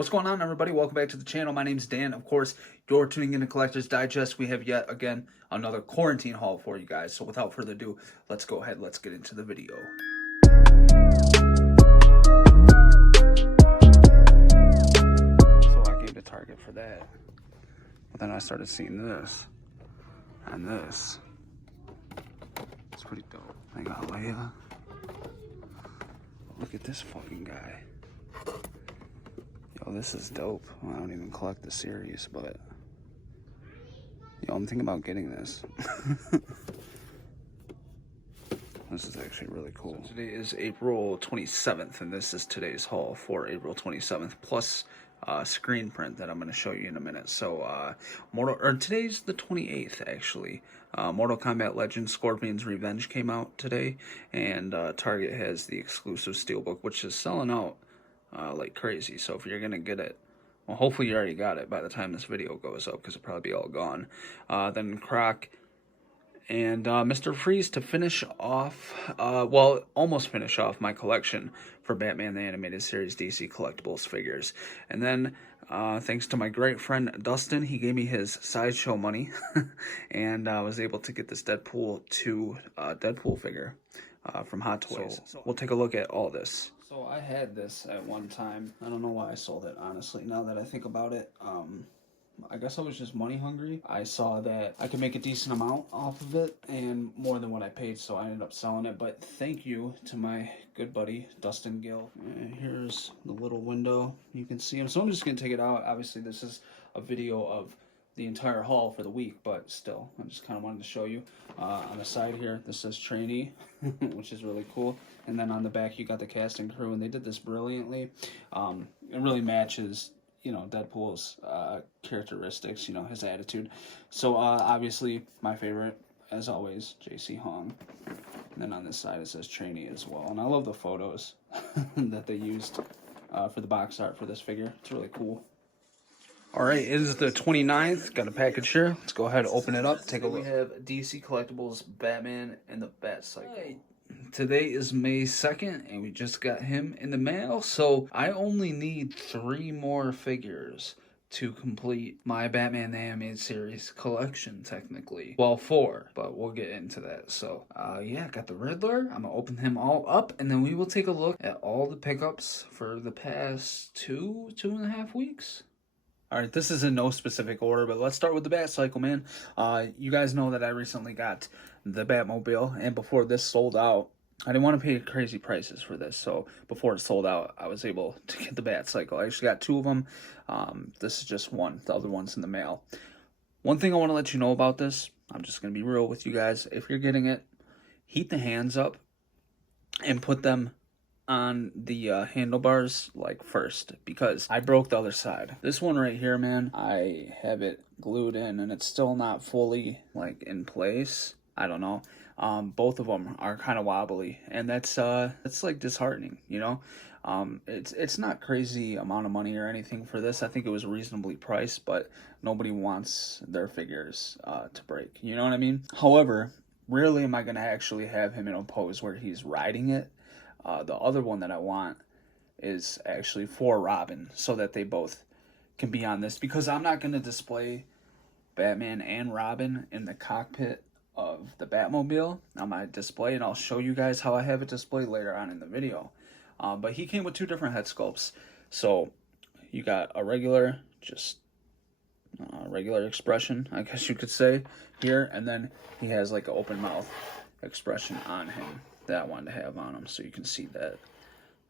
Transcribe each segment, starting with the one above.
What's going on, everybody? Welcome back to the channel. My name's Dan. Of course, you're tuning in to Collector's Digest. We have yet again another quarantine haul for you guys. So without further ado, let's go ahead. Let's get into the video. So I came to Target for that. But then I started seeing this and this. It's pretty dope. I got Leia. Look at this fucking guy. Yo, this is dope. Well, I don't even collect the series, but yo, I'm thinking about getting this. This is actually really cool. So today is April 27th, and this is today's haul for April 27th, plus screen print that I'm going to show you in a minute. So, today's the 28th, actually. Mortal Kombat Legends Scorpion's Revenge came out today, and Target has the exclusive steelbook, which is selling out like crazy. So if you're gonna get it, well, hopefully you already got it by the time this video goes up, because it'll probably be all gone. Then Croc and Mr. Freeze to finish off, well, almost finish off my collection for Batman the Animated Series DC Collectibles figures. And then thanks to my great friend Dustin, he gave me his sideshow money, and I was able to get this Deadpool 2 Deadpool figure from Hot Toys. So we'll take a look at all this. So I had this at one time. I don't know why I sold it, honestly, now that I think about it. I guess I was just money hungry. I saw that I could make a decent amount off of it, and more than what I paid, so I ended up selling it. But thank you to my good buddy, Dustin Gill. And here's the little window. You can see him. So I'm just going to take it out. Obviously, this is a video of the entire haul for the week, but still, I just kind of wanted to show you. On the side here, this says trainee, which is really cool. And then on the back, you got the cast and crew, and they did this brilliantly. It really matches, you know, Deadpool's characteristics, you know, his attitude. So obviously, my favorite, as always, JC Hong. And then on this side, it says trainee as well. And I love the photos that they used for the box art for this figure. It's really cool. All right, it is the 29th. Got a package here. Let's go ahead and open it up. Take a look. We have DC Collectibles Batman and the Bat Cycle. Right. Today is May 2nd, and we just got him in the mail. So I only need 3 more figures to complete my Batman the Animated Series collection, technically. Well, 4, but we'll get into that. So, yeah, got the Riddler. I'm gonna open him all up, and then we will take a look at all the pickups for the past 2.5 weeks. Alright, this is in no specific order, but let's start with the Bat Cycle, man. You guys know that I recently got the Batmobile, and before this sold out, I didn't want to pay crazy prices for this, so before it sold out, I was able to get the Bat Cycle. I actually got 2 of them. This is just one. The other one's in the mail. One thing I want to let you know about this, I'm just going to be real with you guys. If you're getting it, heat the hands up and put them on the handlebars like first, because I broke the other side. This one right here, man, I have it glued in and it's still not fully like in place. I don't know. Both of them are kind of wobbly, and that's like disheartening, you know. It's not crazy amount of money or anything for this. I think it was reasonably priced, but nobody wants their figures to break, you know what I mean? However, rarely am I gonna actually have him in a pose where he's riding it. The other one that I want is actually for Robin, so that they both can be on this, because I'm not going to display Batman and Robin in the cockpit of the Batmobile on my display, and I'll show you guys how I have it displayed later on in the video. But he came with 2 different head sculpts. So you got a regular, just regular expression, I guess you could say, here, and then he has like an open mouth expression on him that I wanted to have on him, so you can see that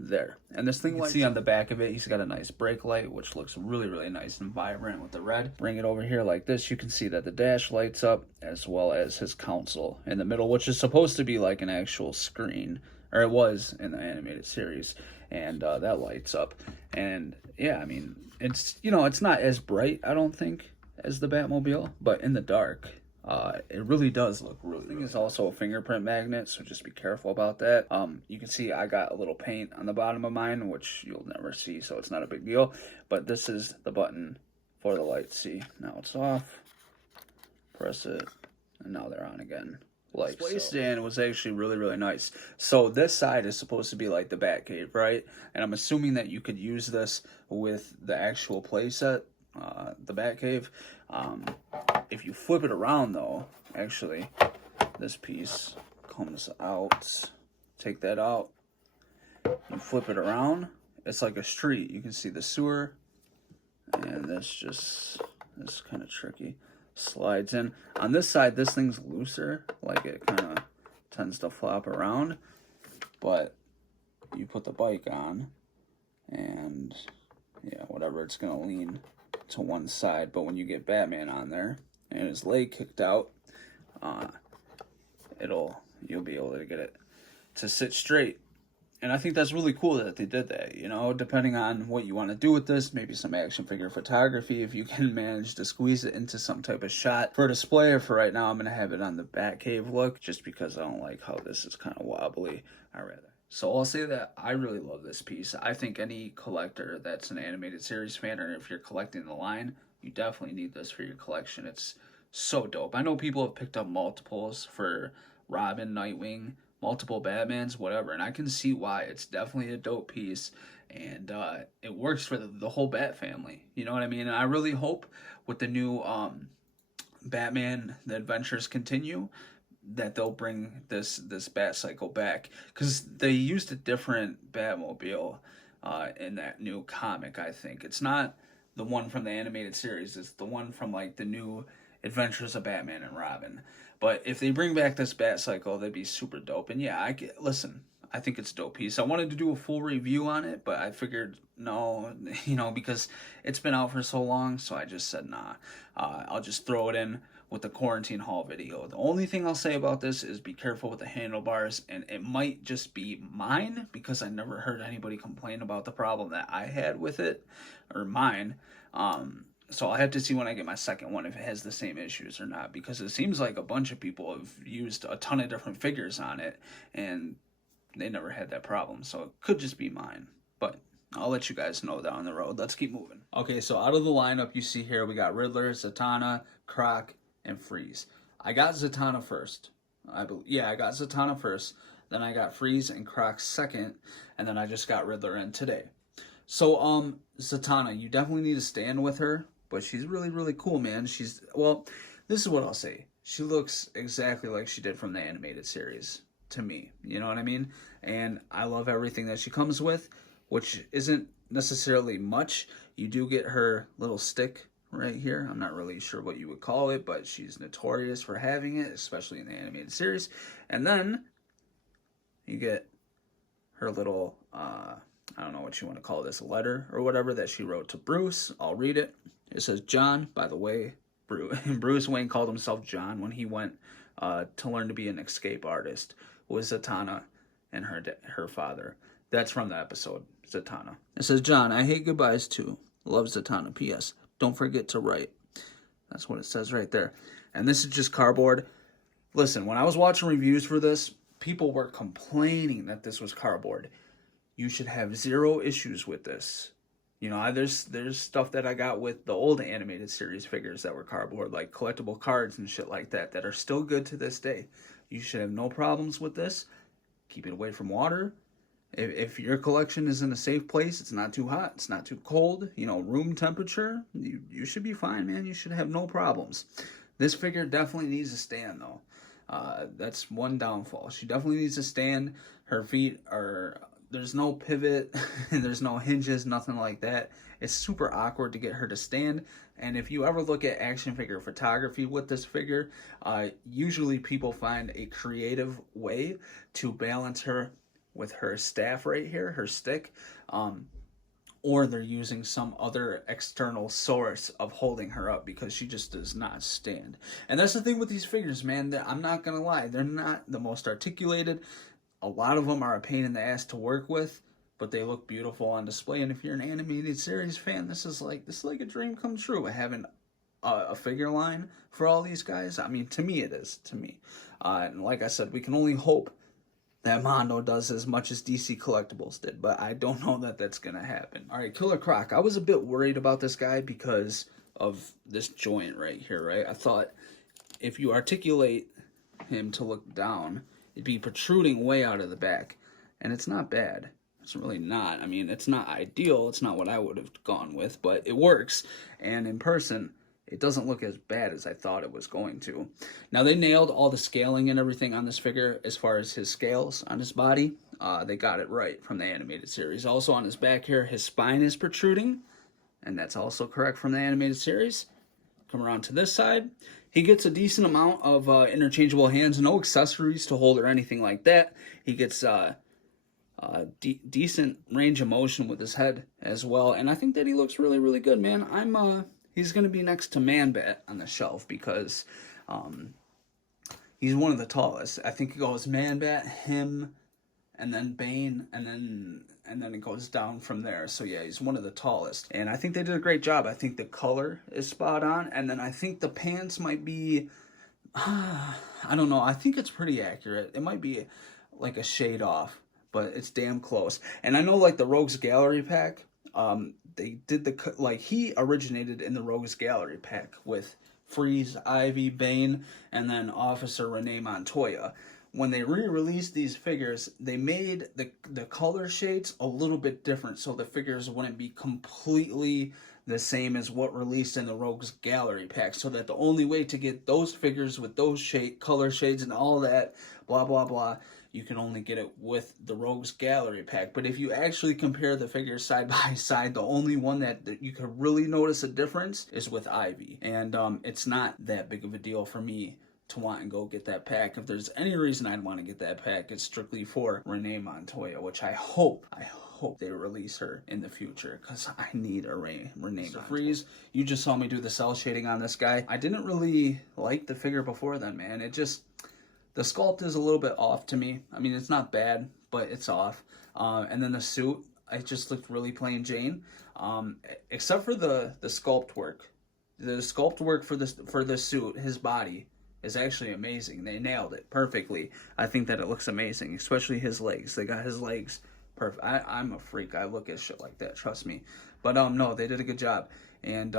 there. And this thing, you can see on the back of it, he's got a nice brake light, which looks really, really nice and vibrant with the red. Bring it over here like this, you can see that the dash lights up, as well as his console in the middle, which is supposed to be like an actual screen, or it was in the animated series, and that lights up. And yeah, I mean, it's, you know, it's not as bright, I don't think, as the Batmobile, but in the dark, it really does look really good. It's also a fingerprint magnet, so just be careful about that. You can see I got a little paint on the bottom of mine, which you'll never see, so it's not a big deal. But this is the button for the lights. See, now it's off. Press it, and now they're on again. like display stand was actually really, really nice. So this side is supposed to be like the Batcave, right? And I'm assuming that you could use this with the actual playset, the Batcave. If you flip it around, though, actually, this piece comes out. Take that out. You flip it around. It's like a street. You can see the sewer, and this kind of tricky. Slides in. On this side, this thing's looser, like it kind of tends to flop around, but you put the bike on, and yeah, whatever, it's gonna lean to one side. But when you get Batman on there and his leg kicked out, you'll be able to get it to sit straight. And I think that's really cool that they did that, you know, depending on what you want to do with this, maybe some action figure photography, if you can manage to squeeze it into some type of shot. For display, or for right now, I'm going to have it on the Batcave look, just because I don't like how this is kind of wobbly. So I'll say that I really love this piece. I think any collector that's an animated series fan, or if you're collecting the line, you definitely need this for your collection. It's so dope. I know people have picked up multiples for Robin, Nightwing, multiple Batmans, whatever, and I can see why. It's definitely a dope piece, and it works for the whole Bat family, you know what I mean? And I really hope with the new Batman, the adventures continue, that they'll bring this Bat cycle back, because they used a different Batmobile in that new comic. I think it's not the one from the animated series, it's the one from like the new Adventures of Batman and Robin. But if they bring back this Bat cycle, that'd be super dope. And yeah, listen, I think it's a dope piece. I wanted to do a full review on it, but I figured no, you know, because it's been out for so long, so I just said nah. I'll just throw it in with the quarantine haul video. The only thing I'll say about this is be careful with the handlebars, and it might just be mine, because I never heard anybody complain about the problem that I had with it, or mine. So I'll have to see when I get my second one if it has the same issues or not, because it seems like a bunch of people have used a ton of different figures on it and they never had that problem. So it could just be mine, but I'll let you guys know down the road. Let's keep moving. Okay, so out of the lineup you see here, we got Riddler, Zatanna, Croc, and Freeze. I got Zatanna first. I got Zatanna first. Then I got Freeze and Croc second, and then I just got Riddler in today. So, Zatanna, you definitely need to stand with her, but she's really, really cool, man. Well, this is what I'll say. She looks exactly like she did from the animated series to me. You know what I mean? And I love everything that she comes with, which isn't necessarily much. You do get her little stick right here. I'm not really sure what you would call it, but she's notorious for having it, especially in the animated series. And then you get her little, I don't know what you want to call this, letter or whatever that she wrote to Bruce. I'll read it. It says, John, by the way, Bruce Wayne called himself John when he went to learn to be an escape artist with Zatanna and her father. That's from the episode, Zatanna. It says, John, I hate goodbyes too. Love, Zatanna. P.S. Don't forget to write. That's what it says right there. And this is just cardboard. Listen, when I was watching reviews for this, people were complaining that this was cardboard. You should have zero issues with this. You know, there's stuff that I got with the old animated series figures that were cardboard, like collectible cards and shit like that, that are still good to this day. You should have no problems with this. Keep it away from water. If your collection is in a safe place, it's not too hot, it's not too cold, you know, room temperature, you should be fine, man. You should have no problems. This figure definitely needs a stand, though. That's one downfall. She definitely needs a stand. Her feet are... There's no pivot, and there's no hinges, nothing like that. It's super awkward to get her to stand. And if you ever look at action figure photography with this figure, usually people find a creative way to balance her with her staff right here, her stick, or they're using some other external source of holding her up, because she just does not stand. And that's the thing with these figures, man. I'm not going to lie. They're not the most articulated. A lot of them are a pain in the ass to work with, but they look beautiful on display. And if you're an animated series fan, this is like a dream come true, having a figure line for all these guys. I mean, to me it is, to me. And like I said, we can only hope that Mondo does as much as DC Collectibles did, but I don't know that that's going to happen. All right, Killer Croc. I was a bit worried about this guy because of this joint right here, right? I thought if you articulate him to look down, it'd be protruding way out of the back. And it's not bad. It's really not. I mean, it's not ideal. It's not what I would have gone with, but it works. And in person, it doesn't look as bad as I thought it was going to. Now, they nailed all the scaling and everything on this figure as far as his scales on his body. They got it right from the animated series. Also on his back here, his spine is protruding, and that's also correct from the animated series. Come around to this side. He gets a decent amount of interchangeable hands, no accessories to hold or anything like that. He gets decent range of motion with his head as well, and I think that he looks really, really good, man. He's going to be next to Man-Bat on the shelf because he's one of the tallest. I think it goes Man-Bat, him, and then Bane, and then it goes down from there. So yeah, he's one of the tallest. And I think they did a great job. I think the color is spot on. And then I think the pants might be, I don't know. I think it's pretty accurate. It might be like a shade off, but it's damn close. And I know like the Rogues Gallery pack, they did he originated in the Rogues Gallery pack with Freeze, Ivy, Bane, and then Officer Renee Montoya. When they re-released these figures, they made the color shades a little bit different so the figures wouldn't be completely the same as what released in the Rogues Gallery pack, so that the only way to get those figures with those color shades and all that, blah, blah, blah, you can only get it with the Rogues Gallery pack. But if you actually compare the figures side by side, the only one that you could really notice a difference is with Ivy. And it's not that big of a deal for me to want and go get that pack. If there's any reason I'd want to get that pack, it's strictly for Renee Montoya, which I hope they release her in the future, because I need a Renee Montoya. Freeze, you just saw me do the cell shading on this guy. I didn't really like the figure before then, man. The sculpt is a little bit off to me. I mean, it's not bad, but it's off. And then the suit, it just looked really plain Jane. Except for the sculpt work. The sculpt work for the suit, his body, is actually amazing. They nailed it perfectly. I think that it looks amazing, especially his legs. They got his legs perfect. I'm a freak. I look at shit like that, trust me. But no, they did a good job. And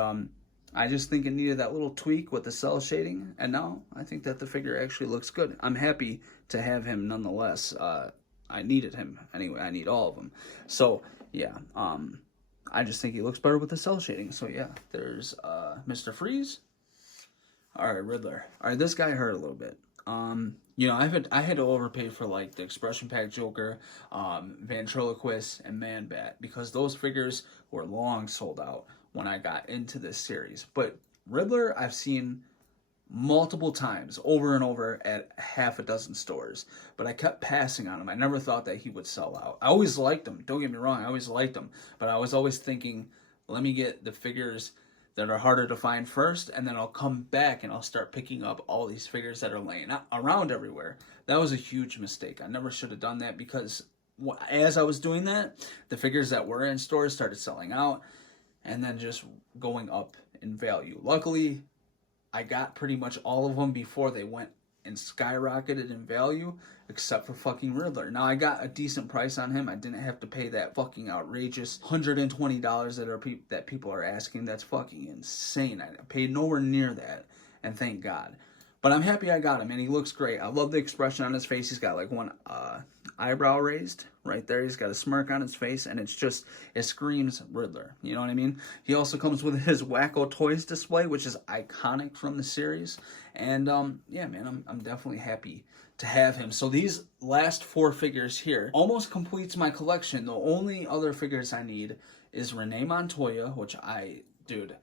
I just think it needed that little tweak with the cell shading, and now I think that the figure actually looks good. I'm happy to have him nonetheless. I needed him anyway. I need all of them. So yeah, I just think he looks better with the cell shading. So yeah, there's Mr. Freeze. All right, Riddler. All right, this guy hurt a little bit. You know, I had to overpay for like the Expression Pack Joker, Ventriloquist, and Man-Bat, because those figures were long sold out when I got into this series. But Riddler, I've seen multiple times, over and over, at half a dozen stores. But I kept passing on him. I never thought that he would sell out. I always liked him. Don't get me wrong. I always liked him. But I was always thinking, let me get the figures that are harder to find first, and then I'll come back and I'll start picking up all these figures that are laying around everywhere. That was a huge mistake. I never should have done that, because as I was doing that, the figures that were in stores started selling out and then just going up in value. Luckily, I got pretty much all of them before they went and skyrocketed in value, except for fucking Riddler. Now, I got a decent price on him. I didn't have to pay that fucking outrageous $120 that people are asking. That's fucking insane. I paid nowhere near that, and thank God. But I'm happy I got him, and he looks great. I love the expression on his face. He's got like one eyebrow raised right there. He's got a smirk on his face, and it screams Riddler. You know what I mean? He also comes with his Wacko Toys display, which is iconic from the series. And yeah, man, I'm definitely happy to have him. So these last 4 figures here almost completes my collection. The only other figures I need is Renee Montoya, which dude,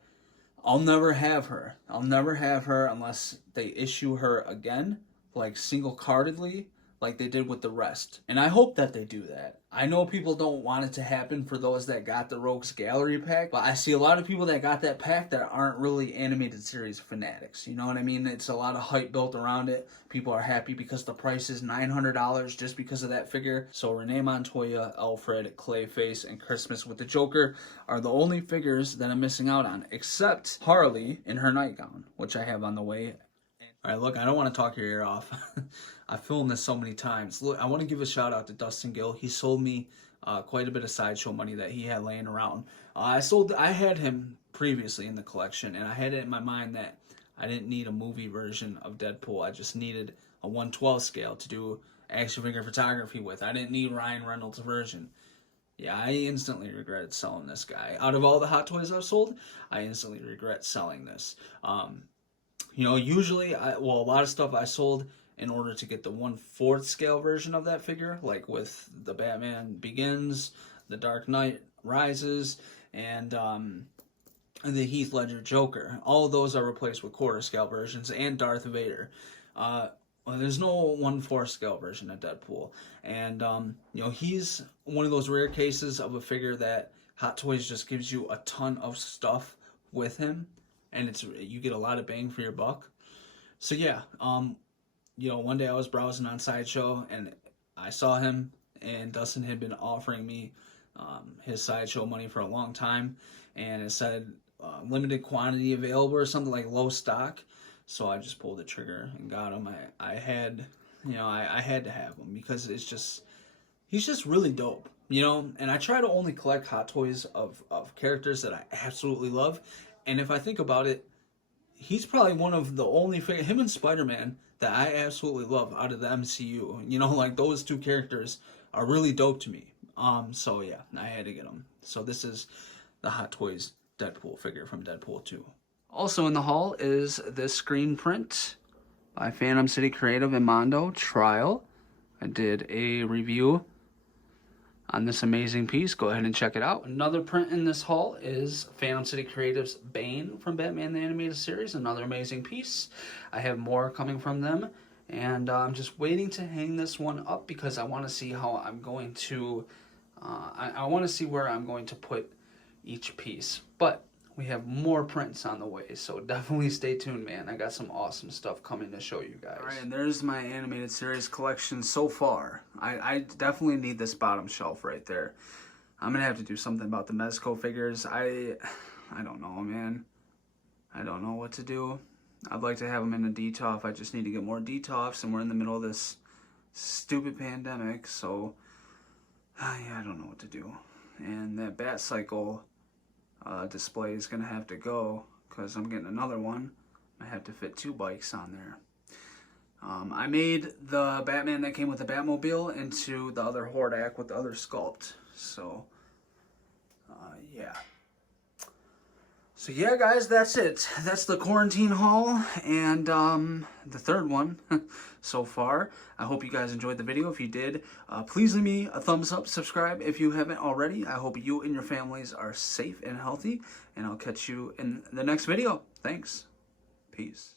I'll never have her. I'll never have her unless they issue her again, like single-cardedly, like they did with the rest. And I hope that they do that. I know people don't want it to happen for those that got the Rogues Gallery pack, but I see a lot of people that got that pack that aren't really animated series fanatics. You know what I mean? It's a lot of hype built around it. People are happy because the price is $900 just because of that figure. So Renee Montoya, Alfred, Clayface, and Christmas with the Joker are the only figures that I'm missing out on, except Harley in her nightgown, which I have on the way. All right, look, I don't want to talk your ear off. I filmed this so many times. Look, I want to give a shout out to Dustin Gill. He sold me quite a bit of Sideshow money that he had laying around. I had him previously in the collection, and I had it in my mind that I didn't need a movie version of Deadpool. I just needed a 1/12 scale to do action figure photography with. I didn't need Ryan Reynolds' version. Yeah, I instantly regretted selling this guy. Out of all the Hot Toys I've sold, I instantly regret selling this. Usually, a lot of stuff I sold in order to get the 1/4 scale version of that figure, like with the Batman Begins, the Dark Knight Rises, and the Heath Ledger Joker. All of those are replaced with 1/4 scale versions, and Darth Vader. There's no 1/4 scale version of Deadpool, and he's one of those rare cases of a figure that Hot Toys just gives you a ton of stuff with him, and you get a lot of bang for your buck. So yeah, one day I was browsing on Sideshow and I saw him, and Dustin had been offering me his Sideshow money for a long time, and it said limited quantity available or something, like low stock. So I just pulled the trigger and got him. I had to have him because he's just really dope, and I try to only collect Hot Toys of characters that I absolutely love. And if I think about it, he's probably one of the only him and Spider-Man that I absolutely love out of the MCU. Like those two characters are really dope to me. So yeah, I had to get him. So this is the Hot Toys Deadpool figure from Deadpool 2. Also in the haul is this screen print by Phantom City Creative and Mondo, Trial. I did a review on this amazing piece. Go ahead and check it out. Another print in this haul is Phantom City Creative's Bane from Batman the Animated Series. Another amazing piece. I have more coming from them, and I'm just waiting to hang this one up because I want to see how I'm going to, I want to see where I'm going to put each piece. But we have more prints on the way, so definitely stay tuned, man. I got some awesome stuff coming to show you guys. Alright, and there's my animated series collection so far. I definitely need this bottom shelf right there. I'm gonna have to do something about the Mezco figures. I don't know, man. I don't know what to do. I'd like to have them in a DTOF. I just need to get more DTOFs, and we're in the middle of this stupid pandemic, so yeah, I don't know what to do. And that Bat Cycle display is gonna have to go because I'm getting another one. I have to fit 2 bikes on there. I made the Batman that came with the Batmobile into the other Hordak with the other sculpt. So yeah. So yeah, guys, that's it. That's the quarantine haul, and the third one so far. I hope you guys enjoyed the video. If you did, please leave me a thumbs up, subscribe if you haven't already. I hope you and your families are safe and healthy, and I'll catch you in the next video. Thanks. Peace.